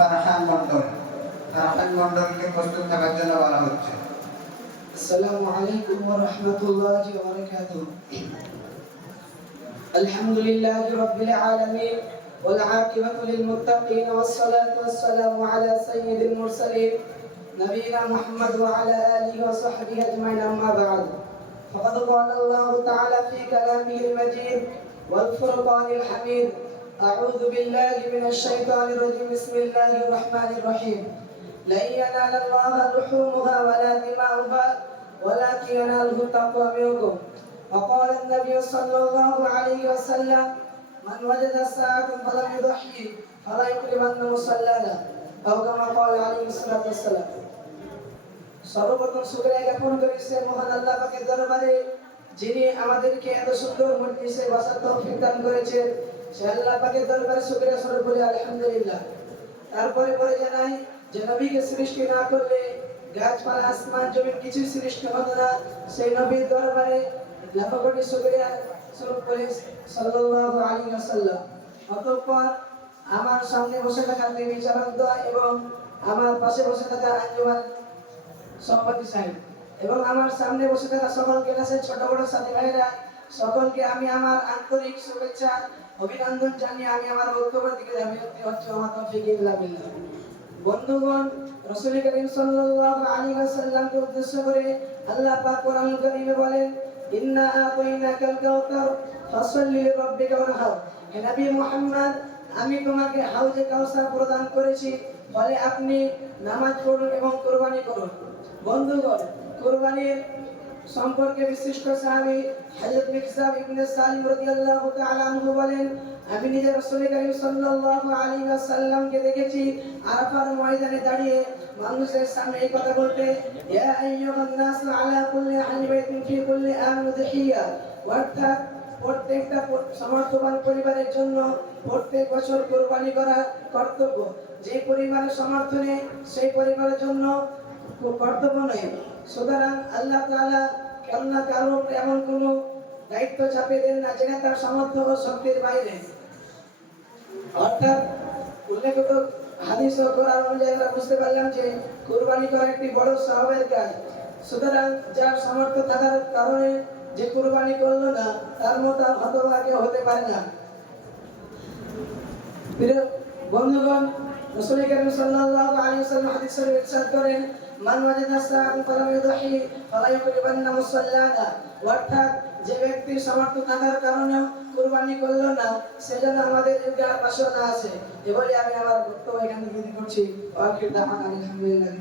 ফারহান মণ্ডল। ফারহান মণ্ডলকে প্রস্তুত থাকার জন্য বলা হচ্ছে। আসসালামু আলাইকুম ওয়া রাহমাতুল্লাহি ওয়া বারাকাতুহু। আলহামদুলিল্লাহি রাব্বিল আলামিন ওয়াল আকিবাতু লিল মুত্তাকিন ওয়াস সালাতু ওয়াস সালামু আলা সাইয়্যিদিল মুরসালিন নবিয়িনা মুহাম্মদ ওয়া আলা আলিহি ওয়া সাহবিহি আজমাইন আম্মা বা'দ। ফাকাদ ক্বালা আল্লাহু তাআলা ফি কালামিহিল মাজিদ ওয়াল ফুরকানিল হামিদ। আউযু বিল্লাহি মিনাশ শাইতানির রাজীম। বিসমিল্লাহির রাহমানির রহিম। لن ينال الله لحومها ولا دماؤها ولكن يناله التقوى منكم. وقال النبي صلى الله عليه وسلم من وجد ساعة فلم يضحي فلا يقربن مصلانا أو كما قال عليه الصلاة والسلام. সর্বপ্রথম শুকরিয়া জ্ঞাপন করেছে মহান আল্লাহ পাকের দরবারে, যিনি আমাদেরকে এত সুন্দর মজলিসে বসার তৌফিক দান করেছেন। সে আল্লাহ পাকের দরবারে শুকরিয়া স্বরূপ বলি আলহামদুলিল্লাহ। তারপরে জানাই যে নবীকে সৃষ্টি না করলে গাছপালা আসমান জমিন কিছু সৃষ্টি হতো না। সেই নবীর দরবারে লাখ কোটি শুকরিয়া স্বরূপ করি সাল্লাল্লাহু আলাইহি ওয়াসাল্লাম। অতঃপর আমার সামনে বসে থাকা দেবী চারণদা এবং আমার পাশে বসে থাকা আঞ্জুমান সম্পত্তি সাহেব এবং আমার সামনে বসে থাকা সকল ক্লাসের ছোট বড় সাথী ভাইরা, সকলকে আমি আমার আন্তরিক শুভেচ্ছা অভিনন্দন জানিয়ে আমি আমার বক্তব্যের দিকে যাচ্ছি। হচ্ছে আমার তৌফিক ইল্লা বিল্লাহ। বন্ধুগণ, রাসূল করিম সাল্লাল্লাহু আলাইহি ওয়াসাল্লামকে উদ্দেশ্য করে আল্লাহ পাক কোরআন কারীমে বলেন, ইন্না আতাইনাকাল কাউসার ফাসাল্লি লিরাব্বিকা ওয়ানহার। হে নবী মুহাম্মদ, আমি তোমাকে হাউজে কাউসার প্রদান করেছি, ফলে আপনি নামাজ পড়ুন এবং কুরবানি করুন। বন্ধুগণ, কুরবানির সম্পর্কে বিশিষ্ট সাহাবী হযরত মিকদাম ইবনে সালিম রাদিয়াল্লাহু তাআলা আনহু বলেন, আমি নিজে রাসূল করিম সাল্লাল্লাহু আলাইহি ওয়াসাল্লামকে দেখেছি আরাফার ময়দানে দাঁড়িয়ে মানুষের সামনে এই কথা বলতে, ইয়া আইয়ুহান নাসু আলা কুল্লি আহলি বাইতিন ফি কুল্লি আমিন উযহিয়া। অর্থাৎ প্রত্যেকটা সমর্থবান পরিবারের জন্য প্রত্যেক বছর কুরবানি করা কর্তব্য। যে পরিবারের সমর্থনে সেই পরিবারের জন্য কর্তব্য নয়। সুতরাং আল্লাহ তাআলা কারো কারো এমন কোনো দায়িত্ব চাপিয়ে দেন না যেটা তার সামর্থ্য ও শক্তির বাইরে। অর্থাৎ উল্লেখিত হাদিস ও কোরআন অনুযায়ী আমরা বুঝতে পারলাম যে কুরবানি করা একটি বড় সওয়াবের কাজ। সুতরাং যার সামর্থ্য থাকার কারণে যে কুরবানি করলো না, তার মতো হতভাগ্য হতে পারে না। প্রিয় বন্ধুগণ, রাসূল করিম সাল্লাল্লাহু আলাইহি ওয়াসাল্লাম হাদিসে ইরশাদ করেন, মান ওয়াজাদা সাআতান ফালাম ইউদহি ফালা ইউকরিবান্না মুসাল্লানা। অর্থাৎ যে ব্যক্তির সামর্থ্য থাকার কারণে কুরবানি করলো না, সেজন্য আমাদের ঈদগাহ পাশে না আসে। এবারে আমি আমার বক্তব্য এখানে করছি। আলহামদুলিল্লাহ।